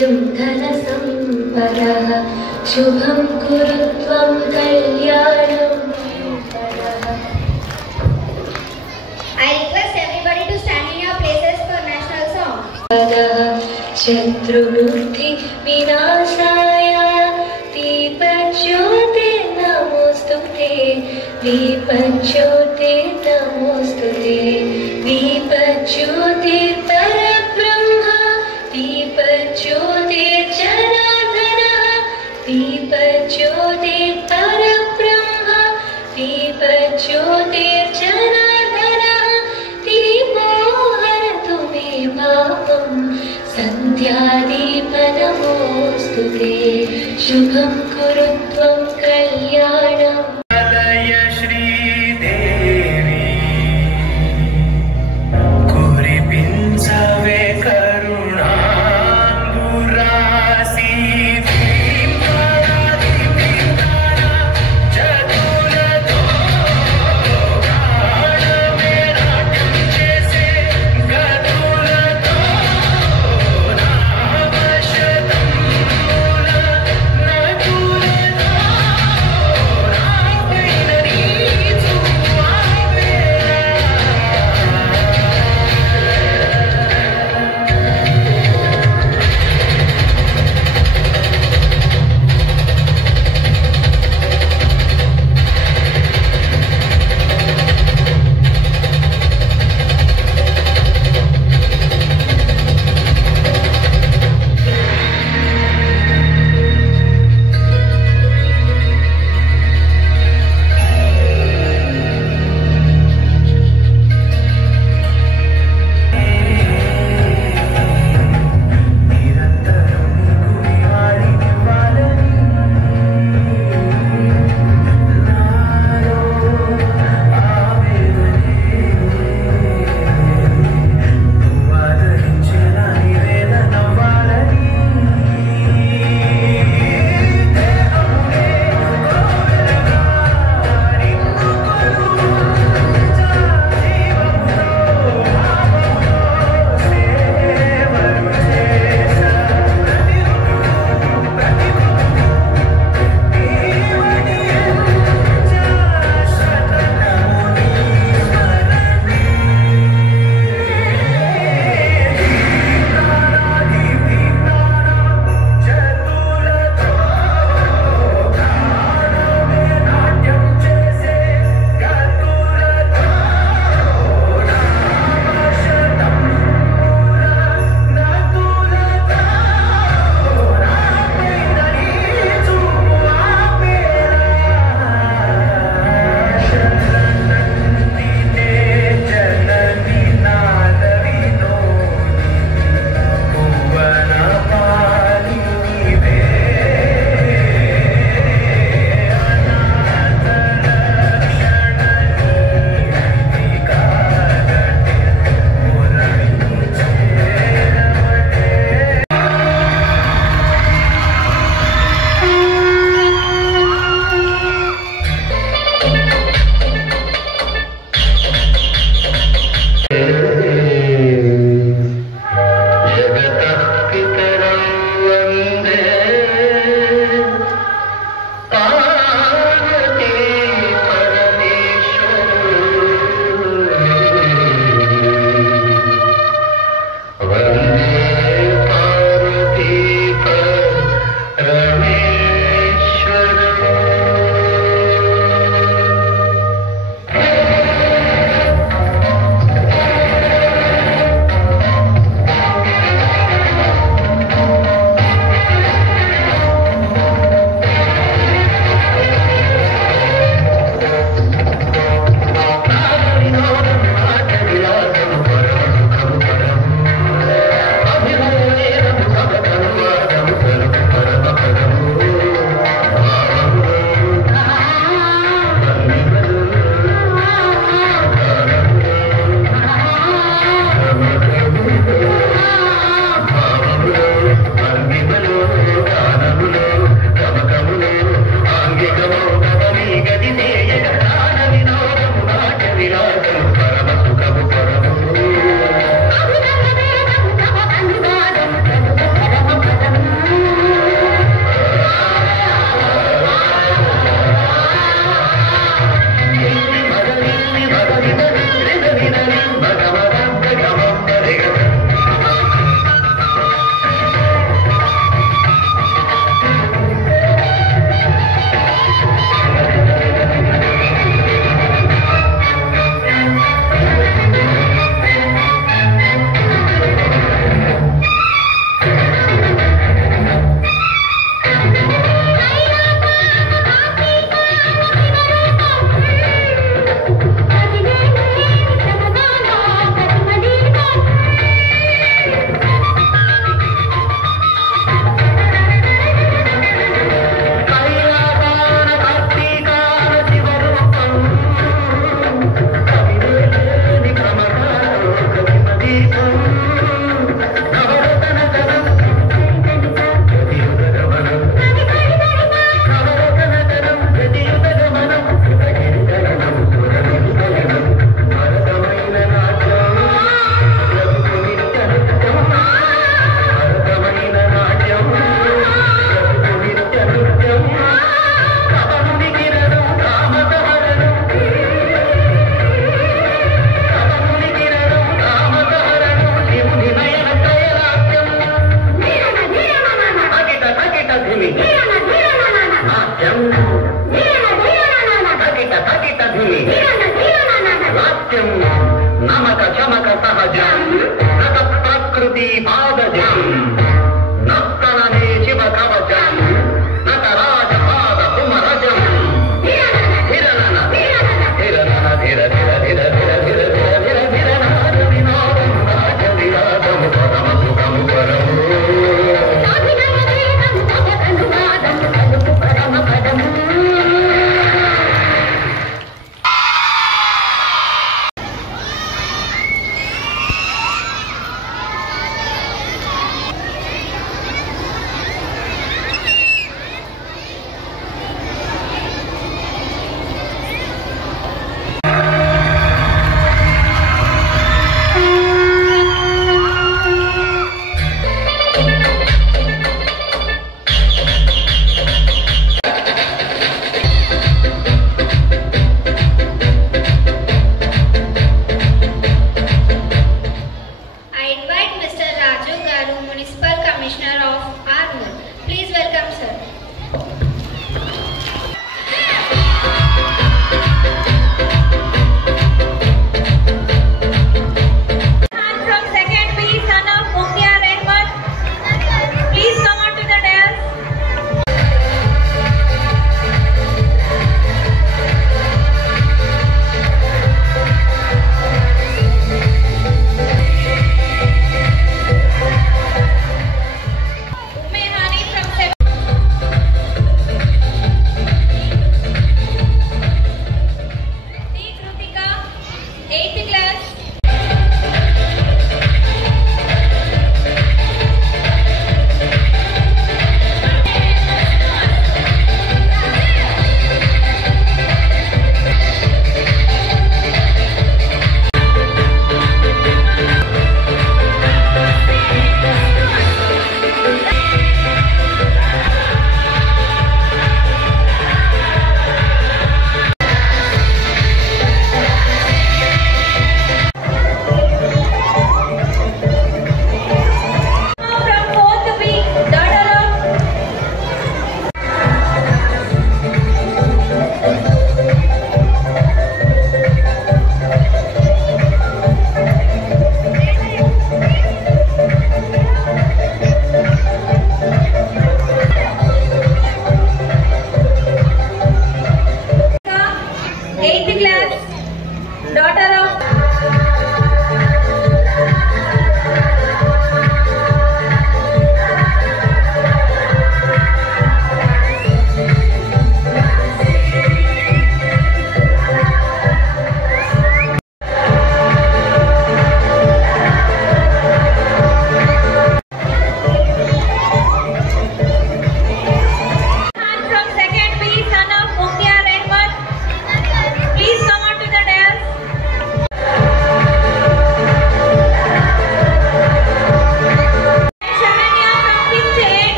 धनसम्पदः शुभं कुरु त्वं कल्याणं. I request everybody to stand in your places for national song. शत्रुबुद्धि विनाशाय दीपज्योते नमोस्तुते. दीपज्योते नमोस्तुते. दीपज्योते परब्रह्म. दीपज्योते जनार्दनः. दीपज्योते परब्रह्म. दीपज्योते जनार्दनः. दीपो हरतु मे पापं. सन्ध्यादीपनमोस्तुते. शुभं कुरु त्वं कल्याणम्.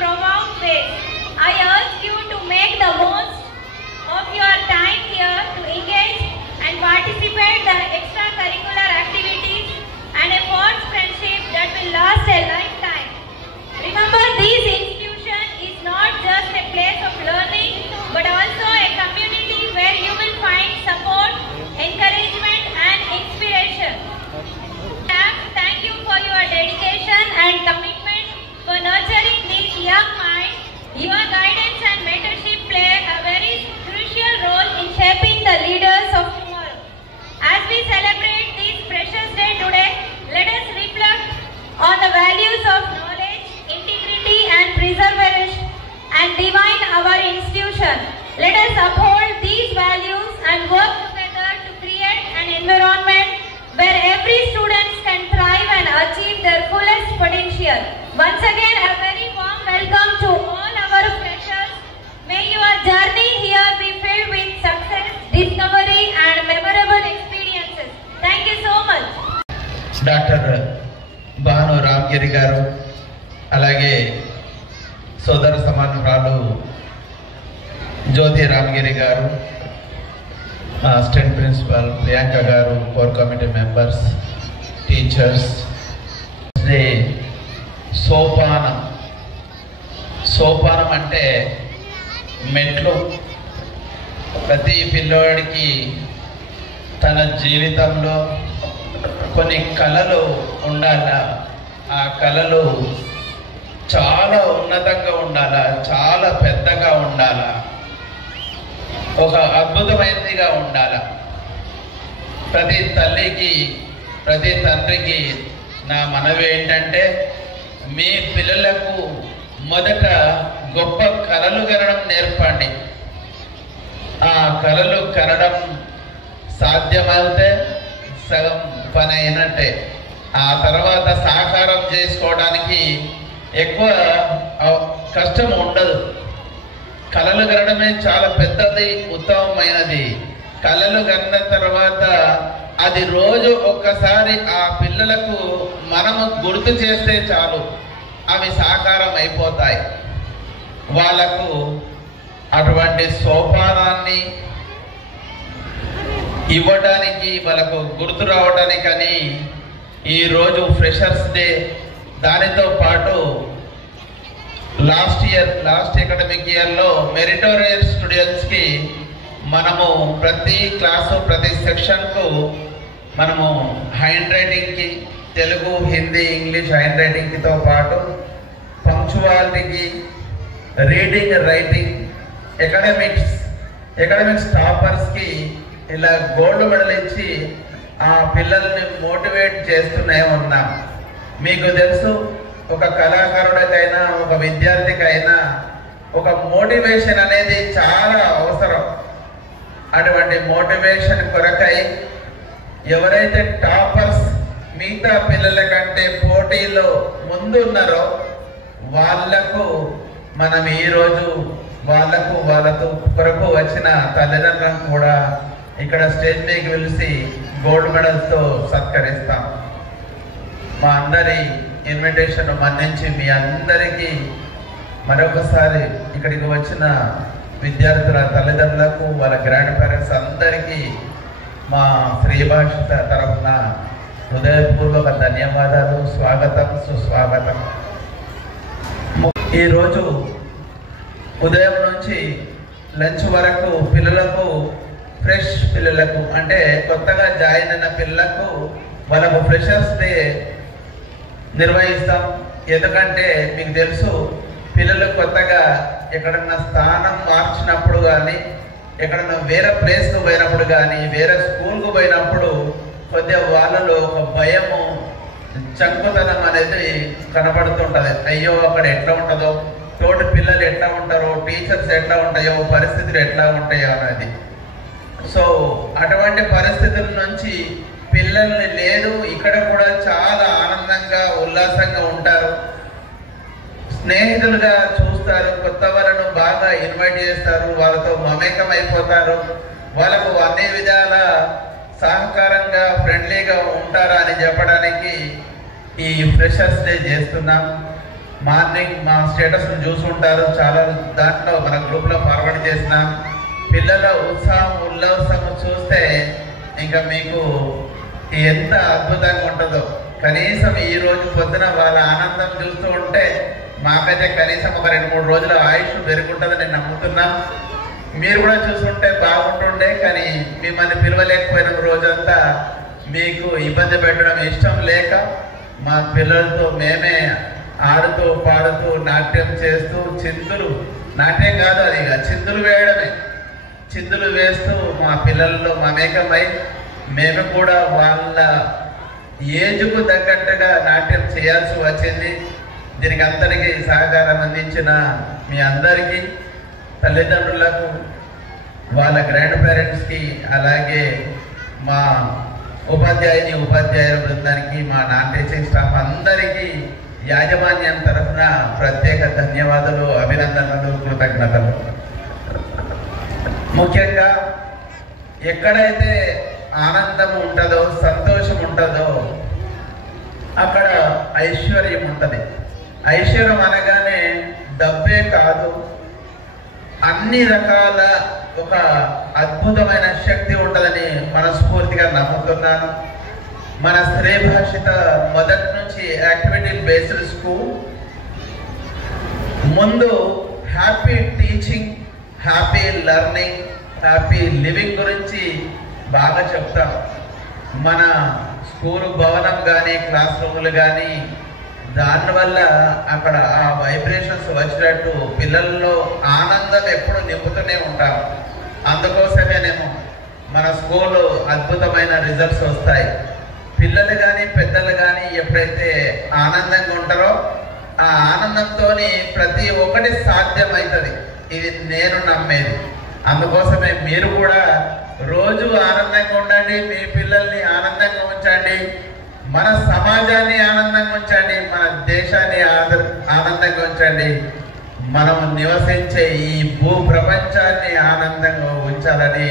profound ways. I urge you to make the most of your time here to engage and participate in extracurricular activities and a forged friendship that will last a lifetime. Remember, this institution is not just a place of learning, but also a community where you will find support, encouragement and inspiration. Thank you for your dedication and commitment for nurturing this young mind. Your guidance and mentorship play a very crucial role in shaping the leaders of tomorrow. As we celebrate this precious day today, let us reflect on the values of knowledge, integrity and preservation and divine our institution. Let us uphold these values and work together to create an environment where every student can thrive and achieve their fullest potential. Once again, a very warm welcome to all our freshers. May your journey here be filled with success, discovery and memorable experiences. Thank you so much. Doctor Bhanu Ramagiri గారు, అలాగే సోదర సమానురాలు జ్యోతి రామగిరి గారు, assistant principal Priyanka గారు, core committee members, teachers. సోపానం అంటే మెట్లు. ప్రతి పిల్లవాడికి తన జీవితంలో కొన్ని కళలు ఉండాలా. ఆ కళలు చాలా ఉన్నతంగా ఉండాలా, చాలా పెద్దగా ఉండాలా, ఒక అద్భుతమైనదిగా ఉండాలా. ప్రతి తల్లికి, ప్రతి తండ్రికి నా మనవి ఏంటంటే, మీ పిల్లలకు మొదట గొప్ప కళలు కనడం నేర్పండి. ఆ కళలు కనడం సాధ్యమైతే సగం పని అయినట్టే. ఆ తర్వాత సాకారం చేసుకోవడానికి ఎక్కువ కష్టం ఉండదు. కళలు కనడమే చాలా పెద్దది, ఉత్తమమైనది. కళలు కన్న తర్వాత అది రోజు ఒక్కసారి ఆ పిల్లలకు మనము గుర్తు చేస్తే చాలు, అవి సాకారం అయిపోతాయి. వాళ్ళకు అటువంటి సోపానాన్ని ఇవ్వడానికి, వాళ్ళకు గుర్తు రావడానికని ఈరోజు ఫ్రెషర్స్ డే, దానితో పాటు లాస్ట్ అకాడమిక్ ఇయర్లో మెరిటోరియల్ స్టూడెంట్స్కి మనము ప్రతి క్లాసు, ప్రతి సెక్షన్కు మనము హ్యాండ్ రైటింగ్కి, తెలుగు, హిందీ, ఇంగ్లీష్ హ్యాండ్ రైటింగ్తో పాటు పంక్చువాలిటీకి, రీడింగ్, రైటింగ్, ఎకడమిక్స్ టాపర్స్కి ఇలా గోల్డ్ మెడల్ ఇచ్చి ఆ పిల్లల్ని మోటివేట్ చేస్తూనే ఉన్నాం. మీకు తెలుసు, ఒక కళాకారుడికైనా, ఒక విద్యార్థికైనా ఒక మోటివేషన్ అనేది చాలా అవసరం. అటువంటి మోటివేషన్ కొరకై ఎవరైతే టాపర్స్ మిగతా పిల్లల కంటే పోటీలో ముందున్నారో వాళ్లకు మనం ఈరోజు వాళ్ళతో కొరకు వచ్చిన తల్లిదండ్రులను కూడా ఇక్కడ స్టేజ్ మీదకి పిలిచి గోల్డ్ మెడల్స్తో సత్కరిస్తాం. మా అందరి ఇన్విటేషన్ మన్నించి మీ అందరికీ మరొకసారి ఇక్కడికి వచ్చిన విద్యార్థుల తల్లిదండ్రులకు, వాళ్ళ గ్రాండ్ పేరెంట్స్ అందరికీ మా శ్రీభాషిత తరఫున హృదయపూర్వక ధన్యవాదాలు, స్వాగతం, సుస్వాగతం. ఈరోజు ఉదయం నుంచి లంచ్ వరకు పిల్లలకు, ఫ్రెష్ పిల్లలకు అంటే కొత్తగా జాయిన్ అయిన పిల్లలకు వాళ్ళకు ఫ్రెషర్స్ డే నిర్వహిస్తాం. ఎందుకంటే మీకు తెలుసు, పిల్లలు కొత్తగా ఎక్కడన్నా స్థానం మార్చినప్పుడు కానీ, ఎక్కడన్నా వేరే ప్లేస్కు పోయినప్పుడు కానీ, వేరే స్కూల్కు పోయినప్పుడు కొద్దిగా వాళ్ళలో ఒక భయము, చంకుతనం అనేది కనబడుతుంటుంది. అయ్యో అక్కడ ఎట్లా ఉంటుందో, తోటి పిల్లలు ఎట్లా ఉంటారో, టీచర్స్ ఎట్లా ఉంటాయో, పరిస్థితులు ఎట్లా ఉంటాయో అనేది. సో అటువంటి పరిస్థితుల నుంచి పిల్లల్ని లేదు, ఇక్కడ కూడా చాలా ఆనందంగా, ఉల్లాసంగా ఉంటారు, స్నేహితులుగా చూస్తారు, కొత్త వాళ్ళను బాగా ఇన్వైట్ చేస్తారు, వాళ్ళతో మమేకం అయిపోతారు, వాళ్ళకు అన్ని విధాల సహకారంగా, ఫ్రెండ్లీగా ఉంటారా అని చెప్పడానికి ఈ ఫ్రెషర్స్ డే చేస్తున్నాం. మార్నింగ్ మా స్టేటస్ చూసుంటారు, చాలా దాంట్లో మన గ్రూప్లో ఫార్వర్డ్ చేసినాం. పిల్లల ఉత్సాహం ఉల్లాసం చూస్తే ఇంకా మీకు ఎంత అద్భుతంగా ఉంటుందో. కనీసం ఈ రోజు పొద్దున వాళ్ళ ఆనందం చూస్తూ ఉంటే మాకైతే కనీసం ఒక 2-3 రోజుల ఆయుష్ పెరుగుంటుందని నేను నమ్ముతున్నాం. మీరు కూడా చూసుంటే బాగుంటుండే, కానీ మిమ్మల్ని పిలవలేకపోయిన రోజంతా మీకు ఇబ్బంది పెట్టడం ఇష్టం లేక మా పిల్లలతో మేమే ఆడుతూ పాడుతూ నాట్యం చేస్తూ నాట్యం కాదు అది చిందులు వేయడమే, చిందులు వేస్తూ మా పిల్లల్లో మమేకమై మేము కూడా వాళ్ళ ఏజ్కు తగ్గట్టుగా నాట్యం చేయాల్సి వచ్చింది. దీనికి అందరికీ సహకారం అందించిన మీ అందరికీ, తల్లిదండ్రులకు, వాళ్ళ గ్రాండ్ పేరెంట్స్కి, అలాగే మా ఉపాధ్యాయ బృందానికి, మా నాన్ టీచింగ్ స్టాఫ్ అందరికీ యాజమాన్యం తరఫున ప్రత్యేక ధన్యవాదాలు, అభినందనలు, కృతజ్ఞతలు. ముఖ్యంగా ఎక్కడైతే ఆనందం ఉంటుందో, సంతోషం ఉంటుందో అక్కడ ఐశ్వర్యం ఉంటుంది. ఐశ్వర్యం అనగానే డబ్బే కాదు, అన్ని రకాల ఒక అద్భుతమైన శక్తి ఉంటుందని మనస్ఫూర్తిగా నమ్ముతున్నాను. మన స్త్రీ భాషిత మొదటి నుంచి యాక్టివిటీ బేస్డ్ స్కూల్ ముందు happy teaching, happy learning, happy living గురించి బాగా చెప్తాం. మన స్కూల్ భవనం కానీ, క్లాస్ రూములు కానీ, దానివల్ల అక్కడ ఆ వైబ్రేషన్స్ వచ్చినట్టు పిల్లల్లో ఆనందం ఎప్పుడు నింపుతూనే ఉంటాం. అందుకోసమేనేమో మన స్కూలు అద్భుతమైన రిజల్ట్స్ వస్తాయి. పిల్లలు కానీ పెద్దలు కానీ ఎప్పుడైతే ఆనందంగా ఉంటారో ఆ ఆనందంతో ప్రతి ఒక్కటి సాధ్యమవుతుంది. ఇది నేను నమ్మేది. అందుకోసమే మీరు కూడా రోజు ఆనందంగా ఉండండి, మీ పిల్లల్ని ఆనందంగా ఉంచండి, మన సమాజాన్ని ఆనందంగా ఉంచండి, మన దేశాన్ని ఆనందంగా ఉంచండి, మనం నివసించే ఈ భూ ప్రపంచాన్ని ఆనందంగా ఉంచాలని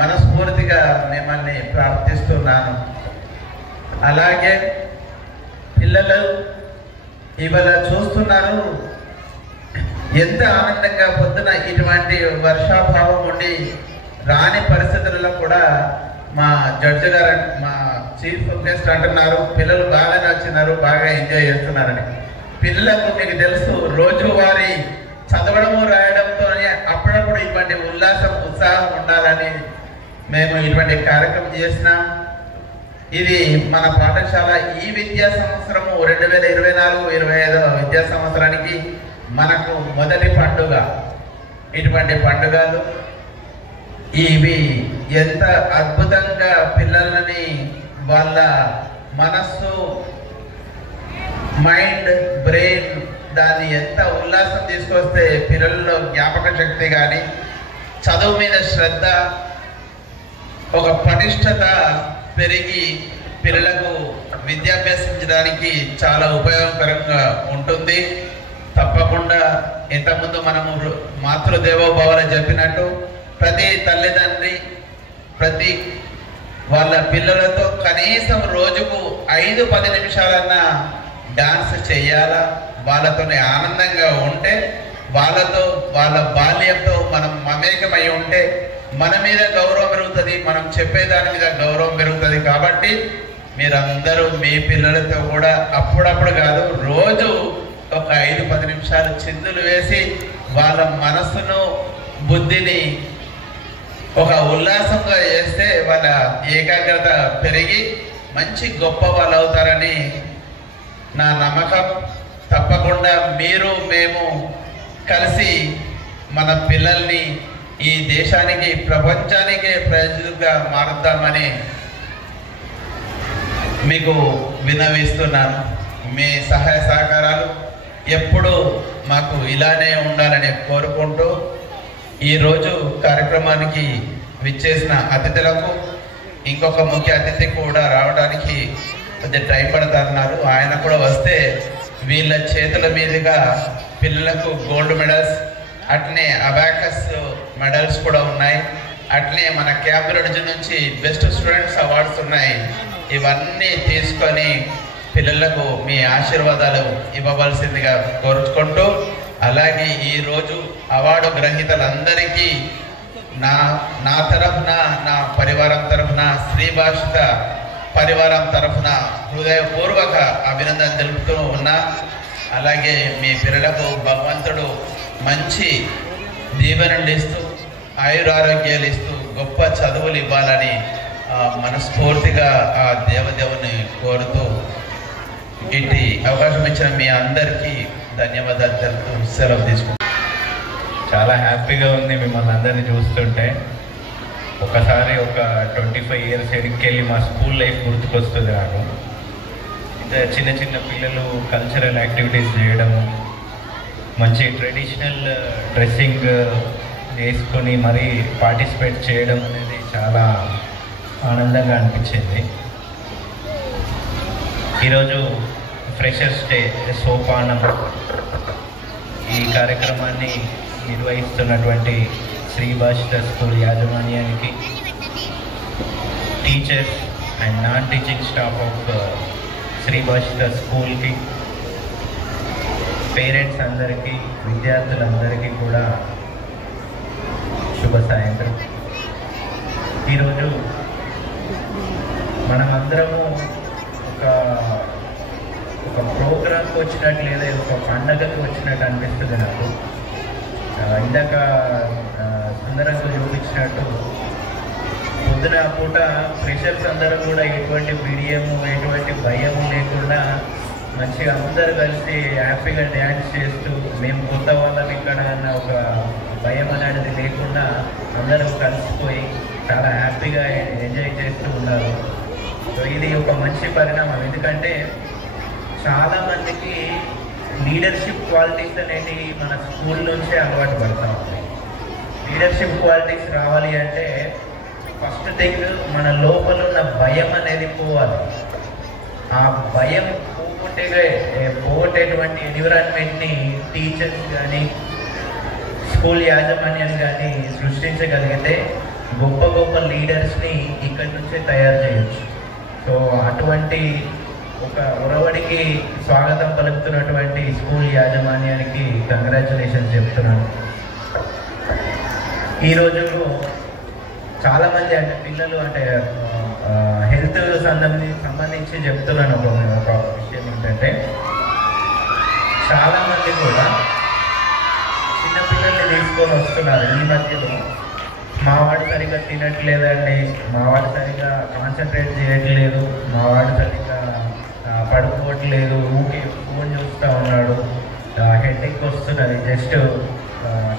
మనస్ఫూర్తిగా మిమ్మల్ని ప్రార్థిస్తున్నాను. అలాగే పిల్లలు ఇవాళ చూస్తున్నారు ఎంత ఆనందంగా పొద్దున ఇటువంటి వర్షాభావం ఉండి రాని పరిస్థితుల్లో కూడా మా జడ్జి గారు, మా చీఫ్ గెస్ట్ అంటున్నారు పిల్లలు బాగానే వచ్చినారు, బాగా ఎంజాయ్ చేస్తున్నారని. పిల్లలకు మీకు తెలుసు రోజువారీ చదవడము రాయడంతోనే అప్పుడప్పుడు ఇటువంటి ఉల్లాసం ఉత్సాహం ఉండాలని మేము ఇటువంటి కార్యక్రమం చేసినాం. ఇది మన పాఠశాల ఈ విద్యా సంవత్సరము 2024-25 విద్యా సంవత్సరానికి మనకు మొదటి పండుగ. ఇటువంటి పండుగలు ఇవి ఎంత అద్భుతంగా పిల్లలని వాళ్ళ మనస్సు, మైండ్, బ్రెయిన్ దాన్ని ఎంత ఉల్లాసం తీసుకొస్తే పిల్లల్లో జ్ఞాపక శక్తి కానీ, చదువు మీద శ్రద్ధ, ఒక పటిష్టత పెరిగి పిల్లలకు విద్యాభ్యాసించడానికి చాలా ఉపయోగకరంగా ఉంటుంది. తప్పకుండా ఇంతకుముందు మనము మాతృదేవోభవన చెప్పినట్టు ప్రతి తల్లిదండ్రి ప్రతి వాళ్ళ పిల్లలతో కనీసం రోజుకు 5-10 నిమిషాలన్నా డాన్స్ చేయాలా. వాళ్ళతోనే ఆనందంగా ఉంటే, వాళ్ళతో వాళ్ళ బాల్యంతో మనం మమేకమై ఉంటే మన మీద గౌరవం పెరుగుతుంది, మనం చెప్పేదాని మీద గౌరవం పెరుగుతుంది. కాబట్టి మీరందరూ మీ పిల్లలతో కూడా అప్పుడప్పుడు కాదు రోజు ఒక 5-10 నిమిషాలు చిందులు వేసి వాళ్ళ మనస్సును, బుద్ధిని ఒక ఉల్లాసంగా చేస్తే వాళ్ళ ఏకాగ్రత పెరిగి మంచి గొప్ప వాళ్ళు అవుతారని నా నమ్మకం. తప్పకుండా మీరు మేము కలిసి మన పిల్లల్ని ఈ దేశానికి, ప్రపంచానికే ప్రజలుగా మారుద్దామని మీకు విన్నవిస్తున్నాను. మీ సహాయ సహకారాలు ఎప్పుడూ మాకు ఇలానే ఉండాలని కోరుకుంటూ ఈరోజు కార్యక్రమానికి విచ్చేసిన అతిథులకు, ఇంకొక ముఖ్య అతిథి కూడా రావడానికి కొంచెం టైం పడుతున్నారు, ఆయన కూడా వస్తే వీళ్ళ చేతుల మీదుగా పిల్లలకు గోల్డ్ మెడల్స్, అట్నే అబాకస్ మెడల్స్ కూడా ఉన్నాయి. అట్లే మన క్యాంబ్రిడ్జ్ నుంచి బెస్ట్ స్టూడెంట్స్ అవార్డ్స్ ఉన్నాయి. ఇవన్నీ తీసుకొని పిల్లలకు మీ ఆశీర్వాదాలు ఇవ్వవలసిందిగా కోరుకుంటూ, అలాగే ఈరోజు అవార్డు గ్రహీతలందరికీ నా తరఫున, నా పరివారం తరఫున, శ్రీభాషిత పరివారం తరఫున హృదయపూర్వక అభినందన తెలుపుతూ ఉన్నా. అలాగే మీ పిల్లలకు భగవంతుడు మంచి దీవెనలు ఇస్తూ, ఆయురారోగ్యాలు ఇస్తూ, గొప్ప చదువులు ఇవ్వాలని మనస్ఫూర్తిగా ఆ దేవదేవుని కోరుతూ ఇటు అవకాశం ఇచ్చిన మీ అందరికీ ధన్యవాదాలు తెలుపుతూ సెలవు తీసుకుంటాం. చాలా హ్యాపీగా ఉంది మిమ్మల్ని అందరినీ చూస్తుంటే. ఒకసారి ఒక 25 ఇయర్స్ వెనక్కి మా స్కూల్ లైఫ్ గుర్తుకొస్తుంది నాకు. ఇంత చిన్న చిన్న పిల్లలు కల్చరల్ యాక్టివిటీస్ చేయడము, మంచి ట్రెడిషనల్ డ్రెస్సింగ్ వేసుకొని మరీ పార్టిసిపేట్ చేయడం అనేది చాలా ఆనందంగా అనిపించింది. ఈరోజు ఫ్రెషర్స్ డే సోపానం ఈ కార్యక్రమాన్ని నిర్వహిస్తున్నటువంటి శ్రీభాషిత స్కూల్ యాజమాన్యానికి, teachers and non teaching staff of Sribhashita స్కూల్కి, పేరెంట్స్ అందరికీ, విద్యార్థులందరికీ కూడా శుభ సాయంత్రం. ఈరోజు మనమందరము ఒక ప్రోగ్రామ్కి వచ్చినట్టు లేదా ఒక పండగకి వచ్చినట్టు అనిపిస్తుంది నాకు. ఇందాక సుందరంగా చూపించినట్టు పొద్దున పూట ఫ్రెషర్స్ అందరూ కూడా ఎటువంటి బిడియము, ఎటువంటి భయము లేకుండా మంచిగా అందరూ కలిసి హ్యాపీగా డ్యాన్స్ చేస్తూ, మేము కొత్త వాళ్ళం ఇక్కడ అన్న ఒక భయం అనేది లేకుండా అందరూ కలిసిపోయి చాలా హ్యాపీగా ఎంజాయ్ చేస్తూ ఉన్నారు. సో ఇది ఒక మంచి పరిణామం. ఎందుకంటే చాలామందికి లీడర్షిప్ క్వాలిటీస్ అనేవి మన స్కూల్ నుంచే అలవాటు పడతా ఉంటాయి. లీడర్షిప్ క్వాలిటీస్ రావాలి అంటే ఫస్ట్ థింగ్ మన లోపల ఉన్న భయం అనేది పోవాలి. ఆ భయం పోగొట్టేటువంటి ఎన్విరాన్మెంట్ని టీచర్స్ కానీ స్కూల్ యాజమాన్యం కానీ సృష్టించగలిగితే గొప్ప గొప్ప లీడర్స్ని ఇక్కడి నుంచే తయారు చేయొచ్చు. సో అటువంటి ఒక ఉరవడికి స్వాగతం పలుకుతున్నటువంటి స్కూల్ యాజమాన్యానికి కంగ్రాచులేషన్స్ చెప్తున్నాను. ఈ రోజుల్లో చాలామంది అంటే పిల్లలు అంటే హెల్త్ సంబంధించి చెప్తున్నాను. ఒక విషయం ఏంటంటే చాలామంది కూడా చిన్నపిల్లల్ని తీసుకొని వస్తున్నారు. ఈ మధ్యలో మావాడు సరిగ్గా తినట్లేదండి, మావాడు సరిగ్గా కాన్సన్ట్రేట్ చేయట్లేదు, మావాడు సరిగ్గా పడుకోవట్లేదు, ఊకే ఫోన్ చూస్తూ ఉన్నాడు, హెడేక్ వస్తున్నది, జస్ట్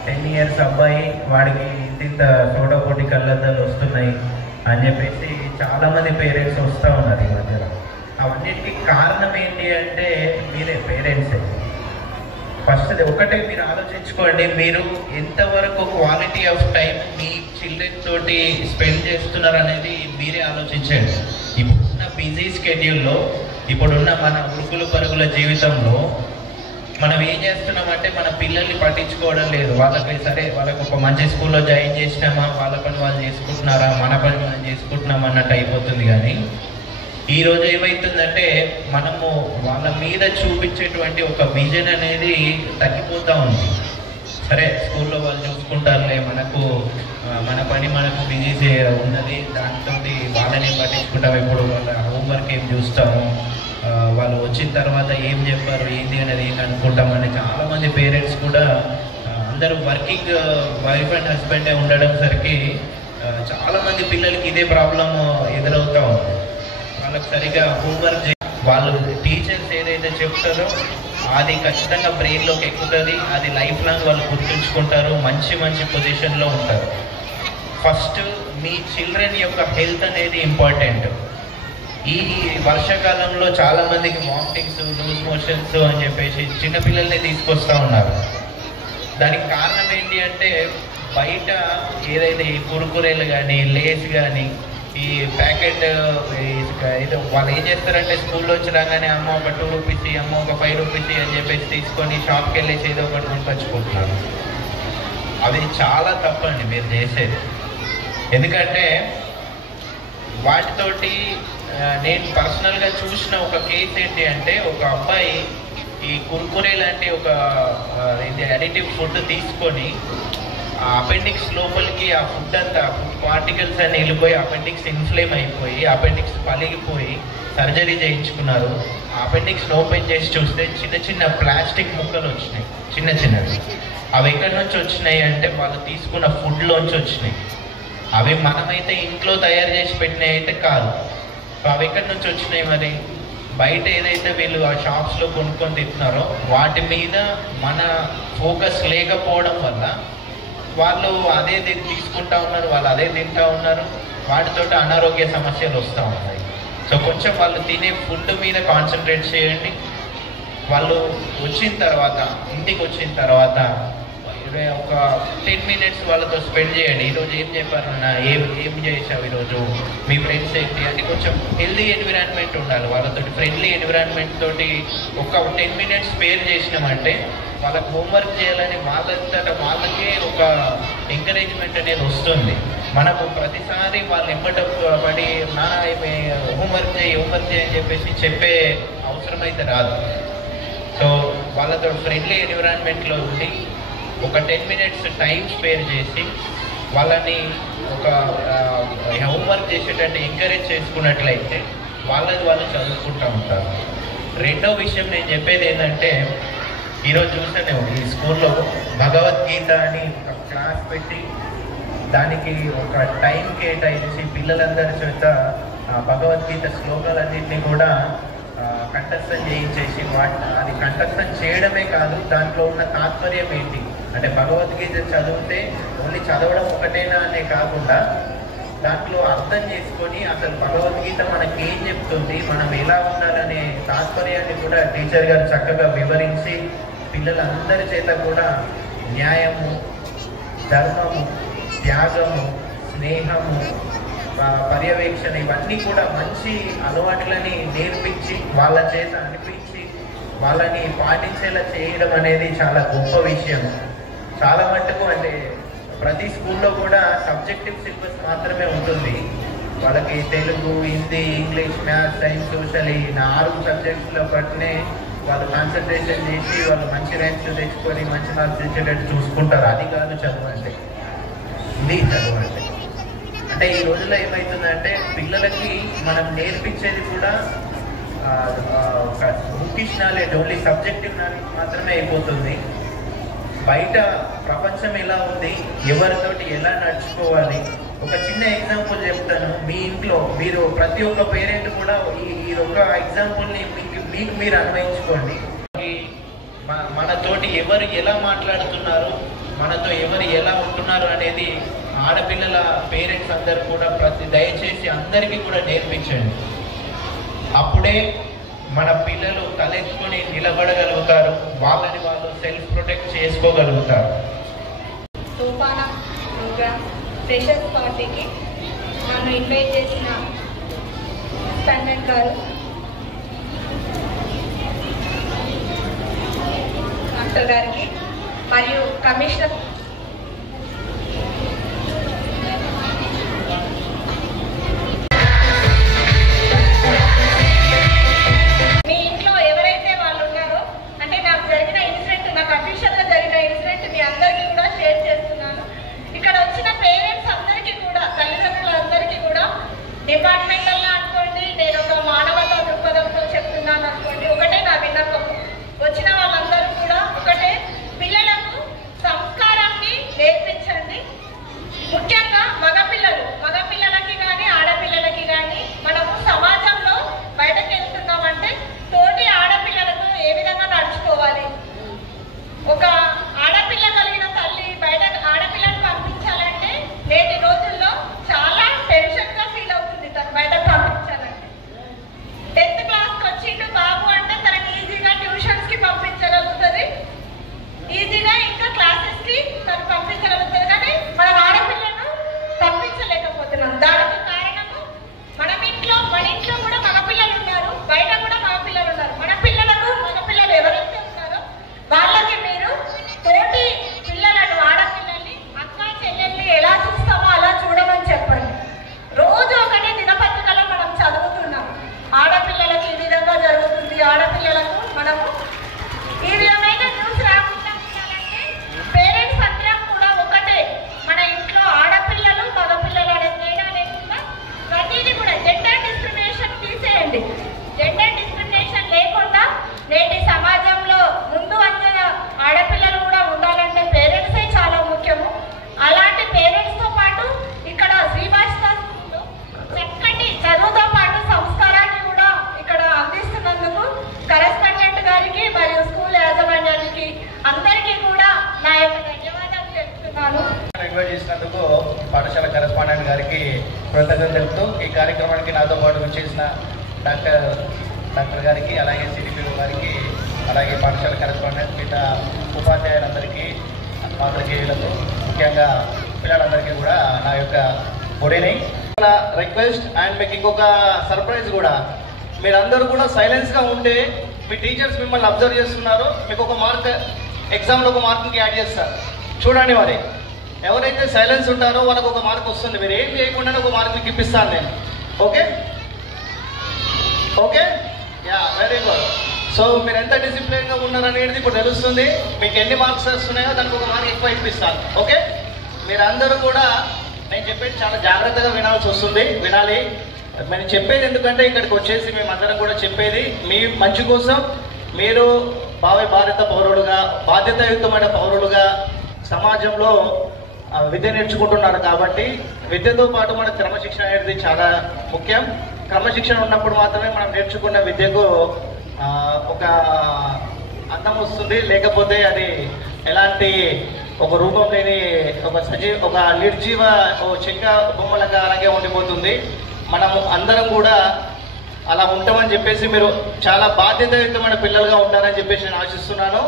10 ఇయర్స్ అబ్బాయి వాడికి ఇంత సోడా పొట్టి కళ్ళద్దాలు వస్తున్నాయి అని చెప్పేసి చాలామంది పేరెంట్స్ వస్తూ ఉన్నారు ఈ మధ్యలో. అవన్నిటికీ కారణం ఏంటి అంటే మీరే పేరెంట్సే. ఫస్ట్ ఒకటే మీరు ఆలోచించుకోండి, మీరు ఎంతవరకు quality of time me children తోటి స్పెండ్ చేస్తున్నారు అనేది మీరే ఆలోచించండి. ఇప్పుడున్న బిజీ స్కెడ్యూల్లో, ఇప్పుడున్న మన ఉరుకులు పరుగుల జీవితంలో మనం ఏం చేస్తున్నామంటే మన పిల్లల్ని పట్టించుకోవడం లేదు. వాళ్ళకి సరే వాళ్ళకి ఒక మంచి స్కూల్లో జాయిన్ చేసినామా, వాళ్ళ పని వాళ్ళు చేసుకుంటున్నారా, మన పని మనం చేసుకుంటున్నామా అన్నట్టు అయిపోతుంది. కానీ ఈరోజు ఏమవుతుందంటే మనము వాళ్ళ మీద చూపించేటువంటి ఒక విజన్ అనేది తగ్గిపోతూ ఉంది. సరే స్కూల్లో వాళ్ళు చూసుకుంటారులే, మన పని మనకు బిజీ ఉన్నది, దాంతో వాళ్ళని పట్టించుకుంటాము. ఇప్పుడు వాళ్ళ హోంవర్క్ ఏం చూస్తాము, వాళ్ళు వచ్చిన తర్వాత ఏం చెప్పారు ఏంటి అనేది ఏం అనుకుంటామని చాలామంది పేరెంట్స్ కూడా అందరూ వర్కింగ్ వైఫ్ అండ్ హస్బెండే ఉండడం సరికి చాలామంది పిల్లలకి ఇదే ప్రాబ్లం ఎదురవుతూ ఉంది. వాళ్ళకి సరిగా హోంవర్క్ వాళ్ళు టీచర్స్ ఏదైతే చెప్తారో అది ఖచ్చితంగా బ్రెయిన్లోకి ఎక్కుతుంది, అది లైఫ్ లాంగ్ వాళ్ళు గుర్తుంచుకుంటారు, మంచి మంచి పొజిషన్లో ఉంటారు. ఫస్ట్ మీ చిల్డ్రన్ యొక్క హెల్త్ అనేది ఇంపార్టెంట్. ఈ వర్షాకాలంలో చాలామందికి వామిటింగ్స్, లూజ్ మోషన్స్ అని చెప్పేసి చిన్నపిల్లల్ని తీసుకొస్తూ ఉన్నారు. దానికి కారణం ఏంటి అంటే బయట ఏదైతే ఈ కురుకురేలు కానీ లేస్ కానీ ఈ ప్యాకెట్ ఏదో వాళ్ళు ఏం చేస్తారంటే స్కూల్లో వచ్చి రాగానే అమ్మ ఒక 2 రూపీస్, అమ్మ ఒక 5 రూపీస్ అని చెప్పేసి తీసుకొని షాప్కి వెళ్ళేసి ఏదో ఒకటి కొనుకొచ్చుకుంటున్నారు. అది చాలా తప్పండి మీరు చేసేది. ఎందుకంటే వాటితోటి నేను పర్సనల్గా చూసిన ఒక కేసు ఏంటి అంటే, ఒక అబ్బాయి ఈ కుర్కురే లాంటి ఒక అడిటివ్ ఫుడ్ తీసుకొని ఆ అపెండిక్స్ లోపలికి ఆ ఫుడ్ అంతా ఫుడ్ పార్టికల్స్ అని వెళ్ళిపోయి అపెండిక్స్ ఇన్ఫ్లేమ్ అయిపోయి అపెండిక్స్ పలిగిపోయి సర్జరీ చేయించుకున్నారు. ఆ అపెండిక్స్ ఓపెన్ చేసి చూస్తే చిన్న చిన్న ప్లాస్టిక్ ముక్కలు వచ్చినాయి, చిన్న చిన్నవి. అవి ఎక్కడి నుంచి వచ్చినాయి అంటే వాళ్ళు తీసుకున్న ఫుడ్లోంచి వచ్చినాయి. అవి మనమైతే ఇంట్లో తయారు చేసి పెట్టినవి అయితే కాదు. అవి ఎక్కడి నుంచి వచ్చినాయి మరి? బయట ఏదైతే వీళ్ళు ఆ షాప్స్లో కొనుక్కొని తింటున్నారో వాటి మీద మన ఫోకస్ లేకపోవడం వల్ల వాళ్ళు అదే తీసుకుంటా ఉన్నారు, వాళ్ళు అదే తింటూ ఉన్నారు. వాటితో అనారోగ్య సమస్యలు వస్తూ ఉన్నాయి. సో కొంచెం వాళ్ళు తినే ఫుడ్ మీద కాన్సన్ట్రేట్ చేయండి. వాళ్ళు వచ్చిన తర్వాత, ఇంటికి వచ్చిన తర్వాత ఒక 10 minutes వాళ్ళతో స్పెండ్ చేయండి. ఈరోజు ఏం చెప్పారు అన్న, ఏం చేసావు ఈరోజు, మీ ఫ్రెండ్స్ ఏంటి అని. కొంచెం హెల్దీ ఎన్విరాన్మెంట్ ఉండాలి వాళ్ళతో, ఫ్రెండ్లీ ఎన్విరాన్మెంట్ తోటి ఒక 10 minutes స్పేర్ చేసినామంటే వాళ్ళకి హోంవర్క్ చేయాలని వాళ్ళంతటా వాళ్ళకే ఒక ఎంకరేజ్మెంట్ అనేది వస్తుంది. మనకు ప్రతిసారి వాళ్ళు ఎంబట పడి హోంవర్క్ చేయి అని చెప్పేసి చెప్పే అవసరం అయితే రాదు. సో వాళ్ళతో ఫ్రెండ్లీ ఎన్విరాన్మెంట్లో ఉండి ఒక 10 minutes టైం స్పేర్ చేసి వాళ్ళని ఒక హోంవర్క్ చేసేటట్టు ఎంకరేజ్ చేసుకున్నట్లయితే వాళ్ళది వాళ్ళు చదువుకుంటూ ఉంటారు. రెండో విషయం నేను చెప్పేది ఏంటంటే, ఈరోజు చూస్తేనే ఈ స్కూల్లో భగవద్గీత అని ఒక క్లాస్ పెట్టి దానికి ఒక టైం కేటాయించి పిల్లలందరి చేత భగవద్గీత శ్లోకాలన్నింటినీ కూడా కంఠస్థం చేయించేసి అది కంఠస్థం చేయడమే కాదు, దాంట్లో ఉన్న తాత్పర్యం ఏంటి అంటే భగవద్గీత చదివితే ఓన్లీ చదవడం ఒకటేనా అనే కాకుండా దాంట్లో అర్థం చేసుకొని అసలు భగవద్గీత మనకి ఏం చెప్తుంది, మనం ఎలా ఉండాలనే తాత్పర్యాన్ని కూడా టీచర్ గారు చక్కగా వివరించి పిల్లలందరి చేత కూడా న్యాయము, ధర్మము, త్యాగము, స్నేహము, పర్యవేక్షణ ఇవన్నీ కూడా మంచి అలవాట్లని నేర్పించి వాళ్ళ చేత అనిపించి వాళ్ళని పాటించేలా చేయడం అనేది చాలా గొప్ప విషయం. చాలా మట్టుకు అంటే ప్రతి స్కూల్లో కూడా సబ్జెక్టివ్ సిలబస్ మాత్రమే ఉంటుంది. వాళ్ళకి Telugu, Hindi, English, maths, science, social ఈ 4 సబ్జెక్ట్స్లో పట్టినే వాళ్ళు కాన్సన్ట్రేషన్ చేసి వాళ్ళు మంచి ర్యాంక్స్ తెచ్చుకొని మంచి మార్క్స్ తెచ్చేటట్టు చూసుకుంటారు. అది కాదు చదువు అంటే, ఇది చదువు అంటే. అంటే ఈ రోజుల్లో ఏమవుతుందంటే పిల్లలకి మనం నేర్పించేది కూడా ఒక bookish knowledge, only subjective knowledge మాత్రమే అయిపోతుంది. బయట ప్రపంచం ఎలా ఉంది, ఎవరితోటి ఎలా నడుచుకోవాలి. ఒక చిన్న ఎగ్జాంపుల్ చెప్తాను. మీ ఇంట్లో మీరు ప్రతి ఒక్క పేరెంట్ కూడా ఈ ఒక ఎగ్జాంపుల్ని మీకు మీరు అన్వయించుకోండి. మనతోటి ఎవరు ఎలా మాట్లాడుతున్నారు, మనతో ఎవరు ఎలా ఉంటున్నారు అనేది ఆడపిల్లల పేరెంట్స్ అందరు కూడా దయచేసి అందరికీ కూడా నేర్పించండి. అప్పుడే మన పిల్లలు తలెత్తుకొని నిలబడగలుగుతారు, వాళ్ళని వాళ్ళు సెల్ఫ్ ప్రొటెక్ట్ చేసుకోగలుగుతారు. సోపాన ప్రోగ్రామ్ ఫ్రెషర్స్ పార్టీకి నన్ను ఇన్వైట్ చేసిన స్టాండర్డ్ గారు, డాక్టర్ గారికి మరియు కమిషనర్ మీ ఇంట్లో ఎవరైతే వాళ్ళు ఉన్నారో, అంటే నాకు జరిగిన ఇన్సిడెంట్, నాకు అఫీషియల్గా జరిగిన ఇన్సిడెంట్ మీ అందరికీ కూడా షేర్ చేస్తున్నాను. ఇక్కడ వచ్చిన పేరెంట్స్ అందరికీ కూడా, తల్లిదండ్రులందరికీ కూడా డిపార్ట్మెంటల్లో అనుకోండి, నేను ఒక మానవతా దృక్పథంతో చెప్తున్నాను అనుకోండి, ఒకటే నా విన్నపం. వచ్చిన వాళ్ళందరూ కూడా ఒకటే, పిల్లలకు సంస్కారాలు పాఠశాల కరెస్పాండెంట్ గారికి కృతజ్ఞతలు తెలుపుతూ ఈ కార్యక్రమానికి నాతో పాటు చేసిన డాక్టర్ గారికి, అలాగే సిడిపిఓ గారికి, అలాగే పాఠశాల కరెస్పాండెంట్ మిగతా ఉపాధ్యాయులందరికీ, పాత్రికేయులకు, ముఖ్యంగా పిల్లలందరికీ కూడా నా యొక్క గుడిని రిక్వెస్ట్. అండ్ మీకు ఇంకొక సర్ప్రైజ్ కూడా, మీరందరూ కూడా సైలెన్స్గా ఉంటే మీ టీచర్స్ మిమ్మల్ని అబ్జర్వ్ చేస్తున్నారు, మీకు ఒక మార్క్ ఎగ్జామ్లో ఒక మార్క్కి యాడ్ చేస్తారు. చూడండి, మరి ఎవరైతే సైలెన్స్ ఉంటారో వాళ్ళకు ఒక మార్క్ వస్తుంది. మీరు ఏం చేయకుండానే ఒక మార్క్ మీకు ఇప్పిస్తాను నేను. Okay okay yeah, very good. So మీరు ఎంత డిసిప్లిన్గా ఉన్నారనేది ఇప్పుడు తెలుస్తుంది. మీకు ఎన్ని మార్క్స్ వస్తున్నాయో దానికి ఒక మార్క్ ఎక్కువ ఇప్పిస్తాను. ఓకే, మీరందరూ కూడా నేను చెప్పేది చాలా జాగ్రత్తగా వినాల్సి వస్తుంది, వినాలి. నేను చెప్పేది ఎందుకంటే ఇక్కడికి వచ్చేసి మేమందరం కూడా చెప్పేది మీ మంచి కోసం. మీరు భారత పౌరులుగా, బాధ్యతాయుతమైన పౌరులుగా సమాజంలో విద్య నేర్చుకుంటున్నారు కాబట్టి విద్యతో పాటు మన క్రమశిక్షణ అనేది చాలా ముఖ్యం. క్రమశిక్షణ ఉన్నప్పుడు మాత్రమే మనం నేర్చుకున్న విద్యకు ఒక అందం వస్తుంది, లేకపోతే అది ఎలాంటి ఒక రూపం లేని ఒక నిర్జీవ చెక్క బొమ్మలుగా అలాగే ఉండిపోతుంది. మనము అందరం కూడా అలా ఉంటామని చెప్పేసి మీరు చాలా బాధ్యతాయుతమైన పిల్లలుగా ఉంటారని చెప్పేసి నేను ఆశిస్తున్నాను.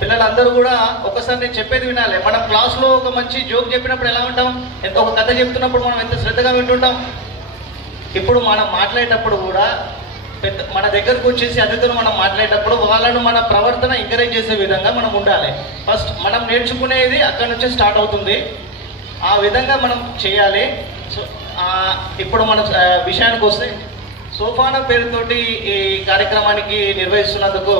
పిల్లలందరూ కూడా ఒకసారి నేను చెప్పేది వినాలి. మనం క్లాస్లో ఒక మంచి జోక్ చెప్పినప్పుడు ఎలా ఉంటాం, ఒక కథ చెప్తున్నప్పుడు మనం ఎంత శ్రద్ధగా వింటుంటాం. ఇప్పుడు మనం మాట్లాడేటప్పుడు కూడా మన దగ్గరకు వచ్చేసి అతిథులు మనం మాట్లాడేటప్పుడు వాళ్ళను మన ప్రవర్తన ఎంకరేజ్ చేసే విధంగా మనం ఉండాలి. ఫస్ట్ మనం నేర్చుకునేది అక్కడి నుంచే స్టార్ట్ అవుతుంది, ఆ విధంగా మనం చేయాలి. సో ఇప్పుడు మన విషయానికి వస్తే సోపానం పేరుతోటి ఈ కార్యక్రమానికి నిర్వహిస్తున్నందుకు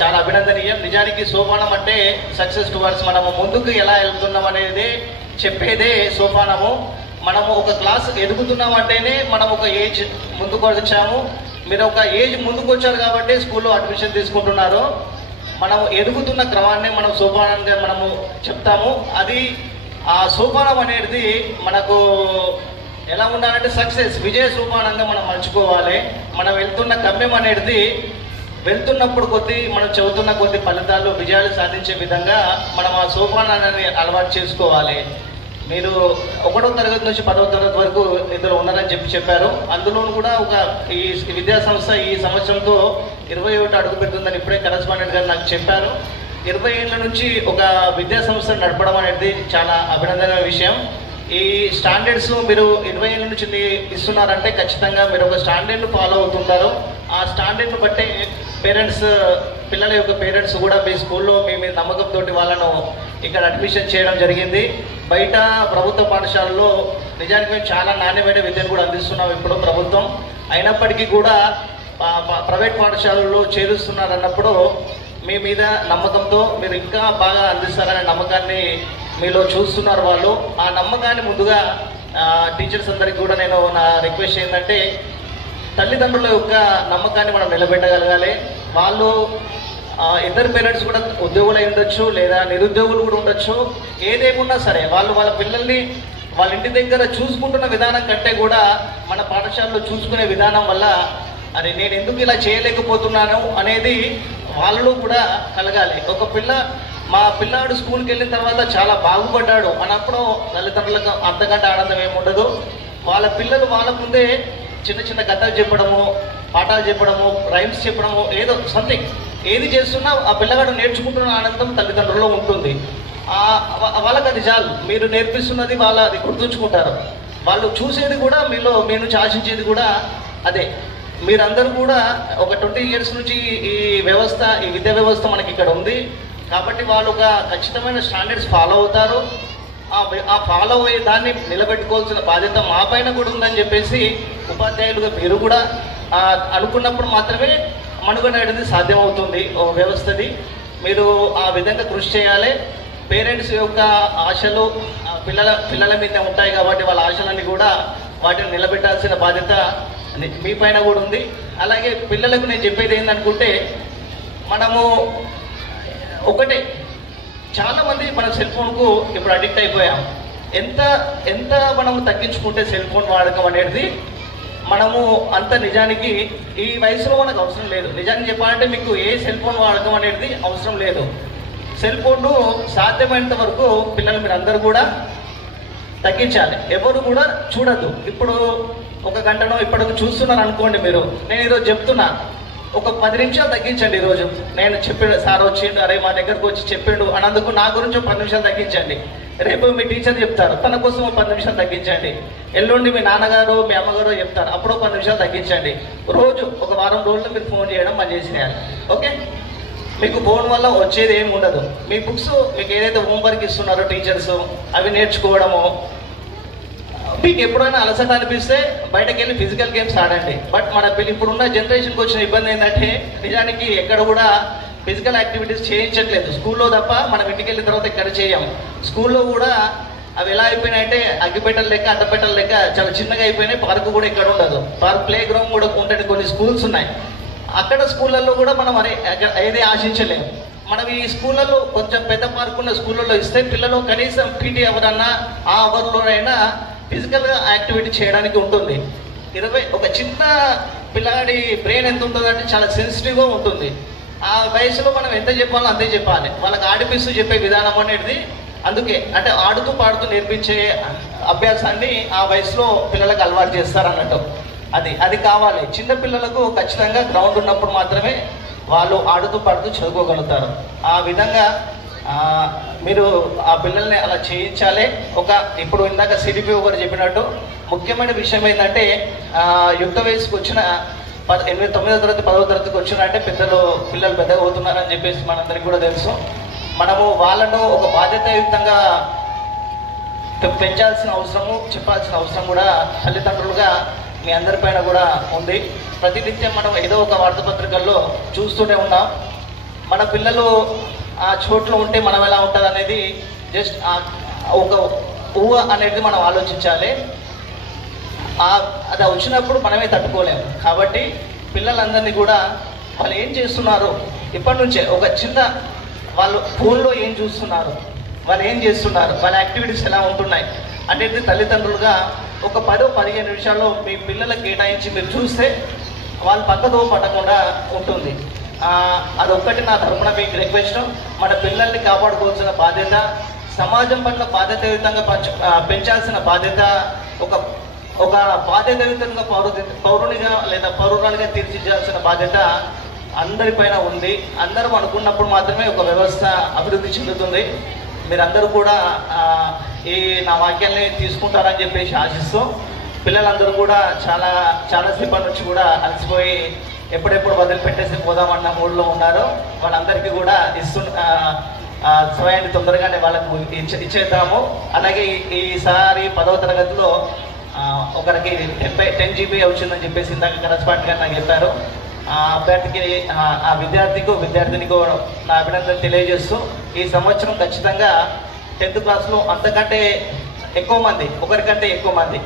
చాలా అభినందనీయం. నిజానికి సోపానం అంటే సక్సెస్ టువర్డ్స్, మనము ముందుకు ఎలా వెళ్తున్నాం అనేది చెప్పేదే సోపానము. మనము ఒక క్లాస్ ఎదుగుతున్నాం అంటేనే మనం ఒక ఏజ్ ముందుకు వచ్చాము. మీరు ఒక ఏజ్ ముందుకు వచ్చారు కాబట్టి స్కూల్లో అడ్మిషన్ తీసుకుంటున్నారు. మనము ఎదుగుతున్న క్రమాన్ని మనం సోపానంగా మనము చెప్తాము. అది ఆ సోపానం అనేది మనకు ఎలా ఉండాలంటే సక్సెస్, విజయ సోపానంగా మనం మలుచుకోవాలి. మనం వెళ్తున్న గమ్యం అనేది వెళ్తున్నప్పుడు కొద్దీ మనం చదువుతున్న కొద్ది ఫలితాలు, విజయాలు సాధించే విధంగా మనం ఆ సోపానాన్ని అలవాటు చేసుకోవాలి. మీరు 1వ తరగతి నుంచి 10వ తరగతి వరకు ఇందులో ఉన్నారని చెప్పారు. అందులో కూడా ఈ విద్యా సంస్థ ఈ సంవత్సరంతో 21 అడుగు పెడుతుందని ఇప్పుడే కరెస్పాండెంట్ గారు నాకు చెప్పారు. 20 ఏళ్ళ నుంచి ఒక విద్యా సంస్థను నడపడం అనేది చాలా అభినందనీయ విషయం. ఈ స్టాండర్డ్స్ మీరు 20 ఏళ్ళ నుంచి ఇస్తున్నారంటే ఖచ్చితంగా మీరు ఒక స్టాండర్డ్ను ఫాలో అవుతుంటారు. ఆ స్టాండర్డ్ను బట్టి పేరెంట్స్, పిల్లల యొక్క పేరెంట్స్ కూడా మీ స్కూల్లో మీ మీద నమ్మకంతో వాళ్ళను ఇక్కడ అడ్మిషన్ చేయడం జరిగింది. బయట ప్రభుత్వ పాఠశాలలో నిజానికి మేము చాలా నాణ్యమైన విద్యను కూడా అందిస్తున్నాం ఇప్పుడు ప్రభుత్వం. అయినప్పటికీ కూడా ప్రైవేట్ పాఠశాలల్లో చేరుస్తున్నారన్నప్పుడు మీ మీద నమ్మకంతో మీరు ఇంకా బాగా అందిస్తారనే నమ్మకాన్ని మీలో చూస్తున్నారు వాళ్ళు. ఆ నమ్మకాన్ని ముందుగా టీచర్స్ అందరికీ కూడా నేను నా రిక్వెస్ట్ ఏంటంటే తల్లిదండ్రుల యొక్క నమ్మకాన్ని మనం నిలబెట్టగలగాలి. వాళ్ళు ఇద్దరు పేరెంట్స్ కూడా ఉద్యోగులు అయి ఉండొచ్చు, లేదా నిరుద్యోగులు కూడా ఉండొచ్చు. ఏదేమున్నా సరే వాళ్ళు వాళ్ళ పిల్లల్ని వాళ్ళ ఇంటి దగ్గర చూసుకుంటున్న విధానం కంటే కూడా మన పాఠశాలలో చూసుకునే విధానం వల్ల అరే నేను ఎందుకు ఇలా చేయలేకపోతున్నాను అనేది వాళ్ళలో కూడా కలగాలి. మా పిల్లాడు స్కూల్కి వెళ్ళిన తర్వాత చాలా బాగుపడ్డాడు అన్నప్పుడు తల్లిదండ్రులకు అంతకంటే ఆనందం ఏముండదు. వాళ్ళ పిల్లలు వాళ్ళ ముందే చిన్న చిన్న కథలు చెప్పడము, పాఠాలు చెప్పడము, రైమ్స్ చెప్పడము, ఏదో సంథింగ్ ఏది చేస్తున్నా ఆ పిల్లగాడు నేర్చుకుంటున్న ఆనందం తల్లిదండ్రుల్లో ఉంటుంది. వాళ్ళకి అది చాలు. మీరు నేర్పిస్తున్నది వాళ్ళు అది గుర్తుంచుకుంటారు. వాళ్ళు చూసేది కూడా మీ నుంచి ఆశించేది కూడా అదే. మీరందరూ కూడా ఒక 20 years నుంచి ఈ విద్యా వ్యవస్థ మనకి ఇక్కడ ఉంది కాబట్టి వాళ్ళు ఒక ఖచ్చితమైన స్టాండర్డ్స్ ఫాలో అవుతారు. ఆ ఫాలో అయ్యే దాన్ని నిలబెట్టుకోవాల్సిన బాధ్యత మా పైన కూడా ఉందని చెప్పేసి ఉపాధ్యాయులుగా మీరు కూడా అనుకున్నప్పుడు మాత్రమే మనుగడ అనేది సాధ్యమవుతుంది వ్యవస్థది. మీరు ఆ విధంగా కృషి చేయాలి. పేరెంట్స్ యొక్క ఆశలు పిల్లల మీద ఉంటాయి కాబట్టి వాళ్ళ ఆశలన్నీ కూడా వాటిని నిలబెట్టాల్సిన బాధ్యత మీ పైన కూడా ఉంది. అలాగే పిల్లలకు నేను చెప్పేది ఏంటనుకుంటే మనము ఒకటే, చాలామంది మన సెల్ ఫోన్కు ఇప్పుడు అడిక్ట్ అయిపోయాం. ఎంత మనము తగ్గించుకుంటే సెల్ ఫోన్ వాడకం అనేది మనము అంత నిజానికి ఈ వయసులో మనకు అవసరం లేదు. నిజానికి చెప్పాలంటే మీకు ఏ సెల్ ఫోన్ వాడకం అనేది అవసరం లేదు. సెల్ ఫోన్ను సాధ్యమైనంత వరకు పిల్లలు మీరు అందరూ కూడా తగ్గించాలి. ఎవరు కూడా చూడద్దు. ఇప్పుడు ఒక గంటనో ఇప్పటికి చూస్తున్నారు అనుకోండి మీరు, నేను ఈరోజు చెప్తున్నా, ఒక 10 నిమిషాలు తగ్గించండి. ఈరోజు నేను చెప్పాడు, సార్ వచ్చిండు, అరే మా దగ్గరకు వచ్చి చెప్పిండు అన్నందుకు నా గురించి 10 నిమిషాలు తగ్గించండి. రేపు మీ టీచర్ చెప్తారు, తన కోసం 10 నిమిషాలు తగ్గించండి. ఎల్లుండి మీ నాన్నగారు మీ అమ్మగారు చెప్తారు, అప్పుడు 10 నిమిషాలు తగ్గించండి. రోజు ఒక వారం రోజులు మీరు ఫోన్ చేయడం బంద్ చేసేయాలి. ఓకే, మీకు ఫోన్ వల్ల వచ్చేది ఏమి ఉండదు. మీ బుక్స్ మీకు ఏదైతే హోంవర్క్ ఇస్తున్నారో టీచర్స్, అవి నేర్చుకోవడము. మీకు ఎప్పుడైనా అలసట అనిపిస్తే బయటకు వెళ్ళి ఫిజికల్ గేమ్స్ ఆడండి. బట్ మన ఇప్పుడున్న జనరేషన్కి వచ్చిన ఇబ్బంది ఏంటంటే, నిజానికి ఎక్కడ కూడా ఫిజికల్ యాక్టివిటీస్ చేయించట్లేదు. స్కూల్లో తప్ప మనం ఇంటికి వెళ్ళిన తర్వాత ఎక్కడ చేయం. స్కూల్లో కూడా అవి ఎలా అయిపోయినాయంటే అగ్గిపెట్టలు లెక్క, అడ్డపెట్టలు లెక్క చాలా చిన్నగా అయిపోయినాయి. పార్కు కూడా ఇక్కడ ఉండదు. ప్లే గ్రౌండ్ కూడా ఉంటే కొన్ని స్కూల్స్ ఉన్నాయి. అక్కడ స్కూళ్ళల్లో కూడా మనం ఏదే ఆశించలేము. మనం ఈ స్కూళ్ళలో కొంచెం పెద్ద పార్కు ఉన్న స్కూళ్ళలో ఇస్తే పిల్లలు కనీసం పీటీ అవర్ అన్నా ఆ అవర్లోనైనా ఫిజికల్గా యాక్టివిటీ చేయడానికి ఉంటుంది. ఒక చిన్న పిల్లాడి బ్రెయిన్ ఎంత ఉంటుందంటే చాలా సెన్సిటివ్గా ఉంటుంది. ఆ వయసులో మనం ఎంత చెప్పాలో అంతే చెప్పాలి. వాళ్ళకి ఆడిపిస్తూ చెప్పే విధానం అనేది అందుకే అంటే ఆడుతూ పాడుతూ నేర్పించే అభ్యాసాన్ని ఆ వయసులో పిల్లలకు అలవాటు చేస్తారు అన్నట్టు. అది కావాలి. చిన్న పిల్లలకు ఖచ్చితంగా గ్రౌండ్ ఉన్నప్పుడు మాత్రమే వాళ్ళు ఆడుతూ పాడుతూ చదువుకోగలుగుతారు. ఆ విధంగా మీరు ఆ పిల్లల్ని అలా చేయించాలి. ఇప్పుడు ఇందాక సిడిపి ఒకరు చెప్పినట్టు ముఖ్యమైన విషయం ఏంటంటే, యుక్త వయసుకు వచ్చిన 8వ 9వ తరగతి 10వ తరగతికి వచ్చినంటే పిల్లలు పెద్దగా అవుతున్నారని చెప్పేసి మనందరికీ కూడా తెలుసు. మనము వాళ్ళను ఒక బాధ్యతాయుక్తంగా పెంచాల్సిన అవసరము, చెప్పాల్సిన అవసరం కూడా తల్లిదండ్రులుగా మీ అందరిపైన కూడా ఉంది. ప్రతినిత్యం మనం ఏదో ఒక వార్తాపత్రికల్లో చూస్తూనే ఉన్నాం. మన పిల్లలు ఆ చోట్లో ఉంటే మనం ఎలా ఉంటుంది అనేది జస్ట్ ఒక ఊహ అనేది మనం ఆలోచించాలి. అది వచ్చినప్పుడు మనమే తట్టుకోలేము. కాబట్టి పిల్లలందరినీ కూడా వాళ్ళు ఏం చేస్తున్నారు ఇప్పటి నుంచే ఒక చిన్న వాళ్ళు ఫోన్లో ఏం చూస్తున్నారు, వాళ్ళు ఏం చేస్తున్నారు, వాళ్ళ యాక్టివిటీస్ ఎలా ఉంటున్నాయి అనేది తల్లిదండ్రులుగా ఒక 10-15 నిమిషాల్లో మీ పిల్లలకు కేటాయించి మీరు చూస్తే వాళ్ళు పక్కదో పడకుండా ఉంటుంది. అదొక్కటి నా తరపున మీకు రిక్వెస్ట్. మన పిల్లల్ని కాపాడుకోవాల్సిన బాధ్యత, సమాజం పట్ల బాధ్యతాయుతంగా పెంచాల్సిన బాధ్యత, ఒక బాధ్యతాయుతంగా పౌరునిగా లేదా పౌరురాలుగా తీర్చిదిద్దాల్సిన బాధ్యత అందరిపైన ఉంది. అందరం అనుకున్నప్పుడు మాత్రమే ఒక వ్యవస్థ అభివృద్ధి చెందుతుంది. మీరందరూ కూడా ఈ నా వాక్యాన్ని తీసుకుంటారని చెప్పేసి ఆశిస్తూ, పిల్లలందరూ కూడా చాలాసేపటి నుంచి కూడా అలసిపోయి ఎప్పుడెప్పుడు వదిలిపెట్టేసి పోదామన్న మూడ్లో ఉన్నారు. వాళ్ళందరికీ కూడా సమయాన్ని తొందరగానే వాళ్ళకు ఇచ్చేద్దాము. అలాగే ఈసారి 10వ తరగతిలో ఒకరికి 10 GB వచ్చిందని చెప్పేసి ఇందాక కరెస్పాండెంట్ గారు నాకు చెప్పారు. ఆ అభ్యర్థికి ఆ విద్యార్థినికో నా అభినందన తెలియజేస్తూ, ఈ సంవత్సరం ఖచ్చితంగా 10th క్లాస్లో అంతకంటే ఎక్కువ మంది, ఒకరికంటే ఎక్కువ మంది,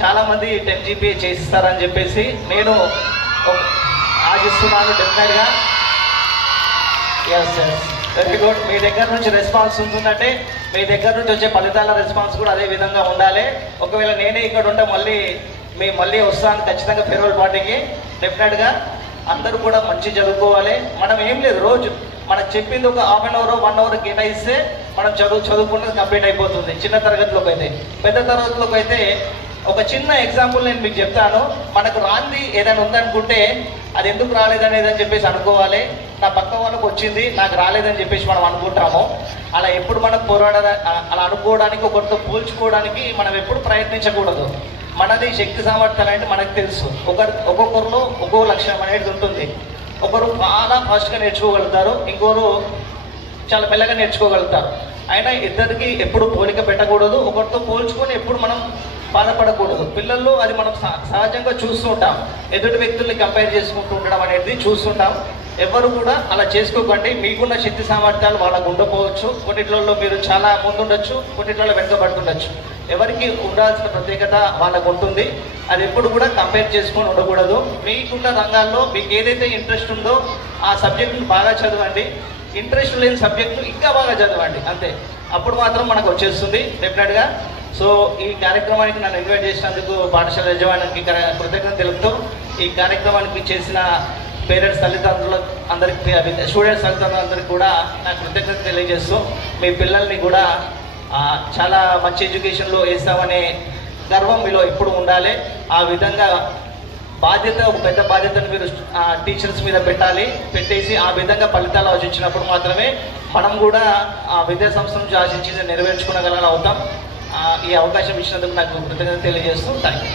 చాలామంది 10 GB చేసిస్తారని చెప్పేసి నేను ఆశిస్తున్నాను. డెఫినెట్గా ఎస్ వెరీ గుడ్. మీ దగ్గర నుంచి రెస్పాన్స్ ఉంటుందంటే మీ దగ్గర నుంచి వచ్చే ఫలితాల రెస్పాన్స్ కూడా అదే విధంగా ఉండాలి. ఒకవేళ నేనే ఇక్కడ ఉంటే మళ్ళీ వస్తాను ఖచ్చితంగా ఫేర్వెల్ పార్టీకి. డెఫినెట్గా అందరూ కూడా మంచి చదువుకోవాలి. మనం ఏం లేదు, రోజు మనకు చెప్పింది ఒక హాఫ్ అన్ అవర్ 1 అవర్ కేటాయిస్తే మనం చదువుకున్నది కంప్లీట్ అయిపోతుంది. చిన్న తరగతిలోకి అయితే. పెద్ద తరగతిలోకి అయితే ఒక చిన్న ఎగ్జాంపుల్ నేను మీకు చెప్తాను. మనకు రాంది ఏదైనా ఉందనుకుంటే అది ఎందుకు రాలేదనేది అని చెప్పేసి అనుకోవాలి. నా పక్క వాళ్ళకు వచ్చింది నాకు రాలేదని చెప్పేసి మనం అనుకుంటాము. అలా ఎప్పుడు మనం అలా అనుకోవడానికి, ఒకరితో పోల్చుకోవడానికి మనం ఎప్పుడు ప్రయత్నించకూడదు. మనది శక్తి సామర్థ్యాలు అంటే మనకు తెలుసు. ఒక్కొక్కరిలో ఒక్కో లక్షణం అనేది ఉంటుంది. ఒకరు చాలా ఫాస్ట్గా నేర్చుకోగలుగుతారు, ఇంకొకరు చాలా మెల్లగా నేర్చుకోగలుగుతారు. అయినా ఇద్దరికి ఎప్పుడు పోలిక పెట్టకూడదు. ఒకరితో పోల్చుకొని ఎప్పుడు మనం బాధపడకూడదు. పిల్లల్లో అది మనం సహజంగా చూస్తూ ఉంటాం. ఎదుటి వ్యక్తుల్ని కంపేర్ చేసుకుంటూ ఉండడం అనేది చూస్తుంటాం. ఎవరు కూడా అలా చేసుకోకండి. మీకున్న శక్తి సామర్థ్యాలు వాళ్ళకు ఉండకపోవచ్చు. కొన్నిట్లలో మీరు చాలా ముందుండొచ్చు, కొన్నిట్లలో వెనుకబడుతుండొచ్చు. ఎవరికి ఉండాల్సిన ప్రత్యేకత వాళ్ళకు ఉంటుంది. అది ఎప్పుడు కూడా కంపేర్ చేసుకొని ఉండకూడదు. మీకున్న రంగాల్లో మీకు ఏదైతే ఇంట్రెస్ట్ ఉందో ఆ సబ్జెక్టును బాగా చదవండి. ఇంట్రెస్ట్ లేని సబ్జెక్టు ఇంకా బాగా చదవండి. అంతే, అప్పుడు మాత్రం మనకు వచ్చేస్తుంది డెఫినెట్గా. సో ఈ కార్యక్రమానికి నన్ను ఇన్వైట్ చేసినందుకు పాఠశాల యజమానికి కృతజ్ఞత తెలుపుతూ, ఈ కార్యక్రమానికి చేసిన పేరెంట్స్ తల్లిదండ్రుల అందరికీ, స్టూడెంట్స్ తల్లిదండ్రులందరికీ కూడా నా కృతజ్ఞత తెలియజేస్తూ, మీ పిల్లల్ని కూడా చాలా మంచి ఎడ్యుకేషన్లో వేస్తామనే గర్వం మీలో ఎప్పుడు ఉండాలి. ఆ విధంగా బాధ్యత, ఒక పెద్ద బాధ్యతను మీరు టీచర్స్ మీద పెట్టేసి ఆ విధంగా ఫలితాలు ఆశించినప్పుడు మాత్రమే మనం కూడా ఆ విద్యా సంస్థ నుంచి ఆశించి నెరవేర్చుకోగలం అవుతాం. ఈ అవకాశం ఇచ్చినందుకు నాకు కృతజ్ఞత తెలియజేస్తూ థ్యాంక్ యూ.